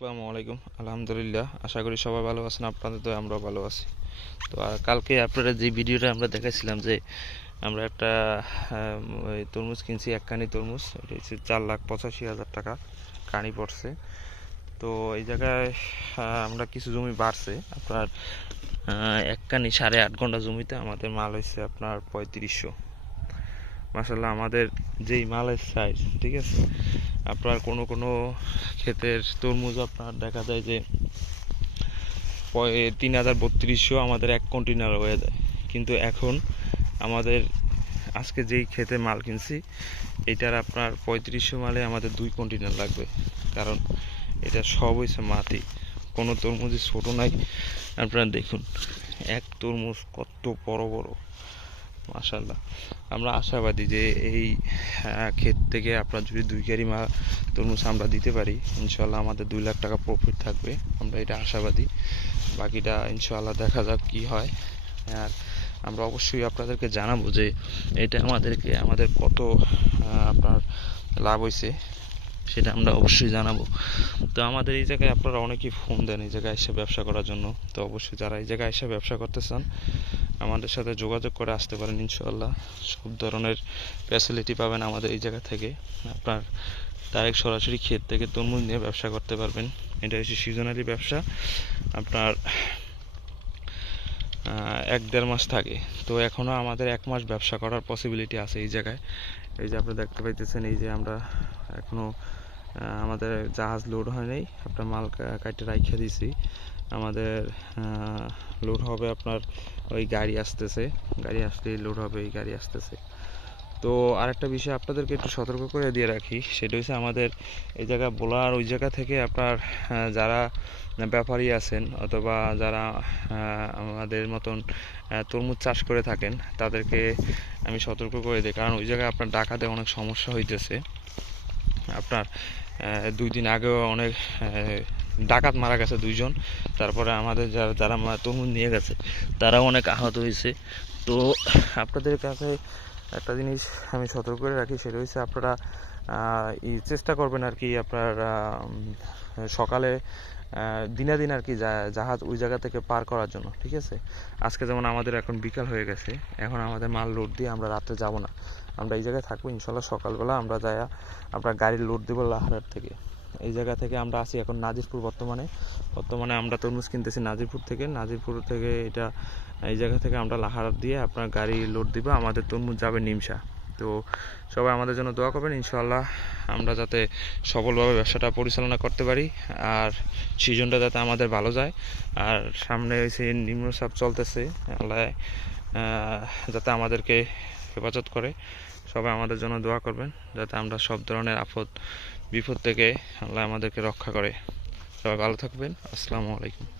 আসসালামু আলাইকুম। আলহামদুলিল্লাহ আশা করি সবাই ভালো আছেন আপনাদের তো আমরাও ভালো আছি। তো আর কালকে আপনারা যে ভিডিওটা আমরা দেখাইছিলাম যে আমরা একটা তরমুজ কিনছি এক কানি তরমুজ এটা হচ্ছে চার লাখ পঁচাশি হাজার টাকা কানি পড়ছে। তো এই জায়গায় আমরা কিছু জমি বাড়ছে। আপনার আহ, এক কানি সাড়ে আট ঘণ্টা জমিতে আমাদের মাল হয়েছে আপনার পঁয়ত্রিশশো। মাসাল্লাহ আমাদের যেই মালের সাইজ ঠিক আছে? আপনার কোনো কোনো ক্ষেতের তরমুজ আপনার দেখা যায় যে তিন হাজার বত্রিশশো আমাদের এক কন্টেনার হয়ে যায়। কিন্তু এখন আমাদের, আজকে যেই ক্ষেতে মাল কিনছি, এটার আপনার পঁয়ত্রিশশো মালে আমাদের দুই কন্টেনার লাগবে। কারণ এটা সব হয়েছে মাটি। কোনো তরমুজই ছোটো নাই। আপনারা দেখুন, এক তরমুজ কত বড় বড়। মাশাল্লাহ আমরা আশাবাদী যে এই ক্ষেত থেকে আপনার যদি দুই গাড়ি মা তরমুজ আমরা দিতে পারি ইনশাল্লাহ আমাদের দুই লাখ টাকা প্রফিট থাকবে। আমরা এটা আশাবাদী। বাকিটা ইনশাল্লাহ দেখা যাক কি হয়। আর আমরা অবশ্যই আপনাদেরকে জানাব যে এটা আমাদেরকে, আমাদের কত আপনার লাভ হয়েছে সেটা আমরা অবশ্যই জানাব। তো আমাদের এই জায়গায় আপনারা অনেকেই ফোন দেন এই জায়গায় এসে ব্যবসা করার জন্য। তো অবশ্যই যারা এই জায়গায় এসে ব্যবসা করতে চান আমাদের সাথে যোগাযোগ করে আসতে পারেন ইনশাল্লাহ সব ধরনের ফ্যাসিলিটি পাবেন আমাদের এই জায়গা থেকে। আপনার ডাইরেক্ট সরাসরি ক্ষেত থেকে তরমুজ নিয়ে ব্যবসা করতে পারবেন। এটা হচ্ছে সিজনালি ব্যবসা। আপনার এক দেড় মাস থাকে। তো এখনও আমাদের এক মাস ব্যবসা করার পসিবিলিটি আছে এই জায়গায়। এই যে আপনি দেখতে পাইতেছেন, এই যে আমরা এখনও আমাদের জাহাজ লোড হয় নাই। আপনার মাল কা- কাইটে রাইখা দিছি। আমাদের লোড হবে আপনার ওই গাড়ি আসতেছে। গাড়ি আসলেই লোড হবে, এই গাড়ি আসতেছে। তো আরেকটা বিষয় আপনাদেরকে একটু সতর্ক করে দিয়ে রাখি, সেটা হচ্ছে আমাদের এই জায়গা বোলার, ওই জায়গা থেকে আপনার যারা ব্যাপারী আছেন অথবা যারা আমাদের মতন তরমুজ চাষ করে থাকেন, তাদেরকে আমি সতর্ক করে দিই। কারণ ওই জায়গায় আপনার ডাকাতে অনেক সমস্যা হইতেছে। আপনার দুই দিন আগেও অনেক ডাকাত মারা গেছে দুইজন। তারপরে আমাদের যারা যারা তরমুজ নিয়ে গেছে, তারাও অনেক আহত হয়েছে। তো আপনাদের কাছে একটা জিনিস আমি সতর্ক করে রাখি, সেটা হচ্ছে আপনারা চেষ্টা করবেন আর কি আপনার সকালে দিনে দিন আর কি জাহাজ ওই জায়গা থেকে পার করার জন্য, ঠিক আছে? আজকে যেমন আমাদের এখন বিকাল হয়ে গেছে, এখন আমাদের মাল লোড দিয়ে আমরা রাত্রে যাব না। আমরা এই জায়গায় থাকব, ইনশাল্লাহ সকালবেলা আমরা যাই আপনার গাড়ির লোড দেবো লাহারার থেকে। এই জায়গা থেকে আমরা আসি এখন নাজিরপুর বর্তমানে। বর্তমানে আমরা তরমুজ কিনতেছি নাজিরপুর থেকে। নাজিরপুর থেকে এটা, এই জায়গা থেকে আমরা লাহারাত দিয়ে আপনার গাড়ি লোড দিব। আমাদের তরমুজ যাবে নিমসা। তো সবাই আমাদের জন্য দোয়া করবেন ইনশাল্লাহ আমরা যাতে সফলভাবে ব্যবসাটা পরিচালনা করতে পারি আর সিজনটা যাতে আমাদের ভালো যায়। আর সামনে হয়েছে নিম্নচাপ চলতেছে, আল্লাহ যাতে আমাদেরকে হেফাজত করে। সবাই আমাদের জন্য দোয়া করবেন, যাতে আমরা সব ধরনের আপদ, বিপদ থেকে আল্লাহ আমাদেরকে রক্ষা করে। সবাই ভালো থাকবেন। আসসালামু আলাইকুম।